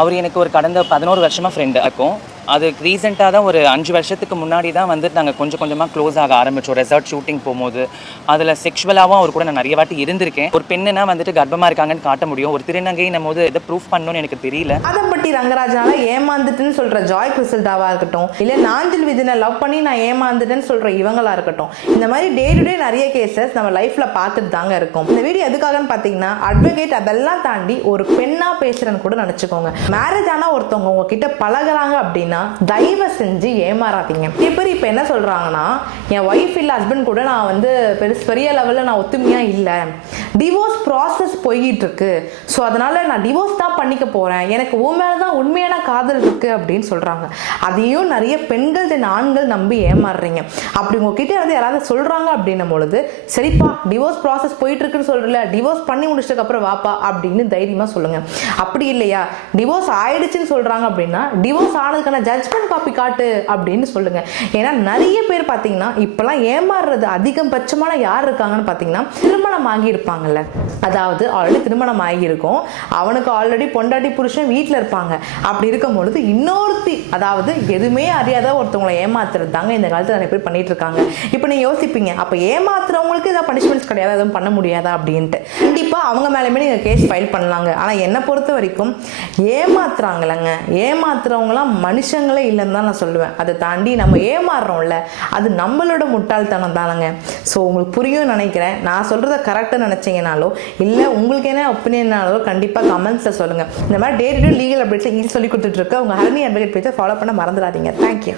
அவர் எனக்கு ஒரு கடந்த 11 வருஷமாக ஃப்ரெண்டு இருக்கும். அது ரீசெண்டாக தான் ஒரு 5 வருஷத்துக்கு முன்னாடி தான் வந்துட்டு நாங்கள் கொஞ்சம் கொஞ்சமாக க்ளோஸ் ஆக ஆரம்பித்தோம். ரெசார்ட் ஷூட்டிங் போகும்போது அதில் செக்ஷுவலாகவும் அவர் கூட நான் நிறைய வாட்டி இருந்திருக்கேன். ஒரு பெண்ணுனா வந்துட்டு கர்ப்பமாக இருக்காங்கன்னு காட்ட முடியும். ஒரு திருநங்கைன்னும் போது எதை ப்ரூஃப் பண்ணணும்னு எனக்கு தெரியல. அதம்பட்டி ரங்கராஜனால ஏமாந்துட்டுன்னு சொல்கிற ஜாய் கிறிசல்டாவாக இருக்கட்டும், இல்லை நாஞ்சில் விஜயனை லவ் பண்ணி நான் ஏமாந்துட்டேன்னு சொல்கிற இவங்களா இருக்கட்டும், இந்த மாதிரி டே டு டே நிறைய கேசஸ் நம்ம லைஃப்பில் பார்த்துட்டு தாங்க இருக்கும். இந்த வீடியோ எதுக்காகன்னு பார்த்தீங்கன்னா, அட்வொகேட் அதெல்லாம் தாண்டி ஒரு பெண்ணாக பேசுகிறேன்னு கூட நினச்சிக்கோங்க. மேரேஜ் ஆனால் ஒருத்தவங்க உங்ககிட்ட பழகுறாங்க அப்படின்னா தயவு செஞ்சு ஏமாறாதீங்க. இப்போ என்ன சொல்றாங்கன்னா, என் ஒய்ஃப் இல்ல ஹஸ்பண்ட் கூட நான் வந்து பெரிய லெவலில் நான் ஒத்துமையா இல்லை, டிவோர்ஸ் ப்ராசஸ் போய்கிட்டு இருக்கு, ஸோ அதனால நான் டிவோர்ஸ் தான் பண்ணிக்க போறேன், எனக்கு உன் மேல தான் உண்மையான காதல் இருக்கு அப்படின்னு சொல்றாங்க. அதையும் நிறைய பெண்கள் ஆண்கள் நம்பி ஏமாறுறீங்க. அப்படி உங்ககிட்ட வந்து யாராவது சொல்றாங்க அப்படின்னும் பொழுது, சரிப்பா டிவோர்ஸ் ப்ராசஸ் போயிட்டு இருக்குன்னு சொல்றல, டிவோர்ஸ் பண்ணி முடிச்சதுக்கு அப்புறம் வாப்பா அப்படின்னு தைரியமா சொல்லுங்க. அப்படி இல்லையா டிவோர்ஸ் ஆயிடுச்சுன்னு சொல்றாங்க அப்படின்னா, டிவோர்ஸ் ஆனதுக்கான ஜட்ஜ்மெண்ட் காப்பி காட்டு அப்படின்னு சொல்லுங்க. ஏன்னா நிறைய பேர் பார்த்தீங்கன்னா இப்பெல்லாம் ஏமாறுறது அதிகபட்சமான யார் இருக்காங்கன்னு பார்த்தீங்கன்னா, திருமணம் ஆகி இருப்பாங்கல்ல, அதாவது ஆல்ரெடி திருமணம் ஆகி இருக்கும், அவனுக்கு ஆல்ரெடி பொண்டாட்டி புருஷன் வீட்டில் இருப்பாங்க. அப்படி இருக்கும் பொழுது இன்னொருத்தி, அதாவது எதுவுமே அறியாத ஒருத்தவங்களை ஏமாத்துறது தாங்க இந்த காலத்தில் நிறைய பேர் பண்ணிட்டு இருக்காங்க. இப்போ நீங்க யோசிப்பீங்க, அப்போ ஏமாத்துறவங்களுக்கு ஏதாவது பனிஷ்மெண்ட்ஸ் கிடையாது, எதுவும் பண்ண முடியாதா அப்படின்ட்டு. கண்டிப்பாக அவங்க மேலேயுமே நீங்கள் கேஸ் ஃபைல் பண்ணலாங்க. ஆனால் என்னை பொறுத்த வரைக்கும் ஏமாத்துறாங்களங்க, ஏமாத்துறவங்களாம் மனுஷங்களே இல்லைன்னு தான் நான் சொல்லுவேன். அதை தாண்டி நம்ம ஏமாறுறோம்ல, அது நம்மளோட முட்டாள்தனம் தானங்க. ஸோ உங்களுக்கு புரியும் நினைக்கிறேன். நான் சொல்கிறத கரெக்டாக நினச்சிங்கனாலோ இல்லை உங்களுக்கு என்ன ஒப்பீனியனாலோ கண்டிப்பாக கமெண்ட்ஸில் சொல்லுங்கள். இந்த மாதிரி டே டு டே லீகல் அப்டேட்ஸை சொல்லி கொடுத்துட்ருக்க உங்கள் ஹரணி அட்வொகேட் பேஜை ஃபாலோ பண்ண மறந்துடாதீங்க. தேங்க்யூ.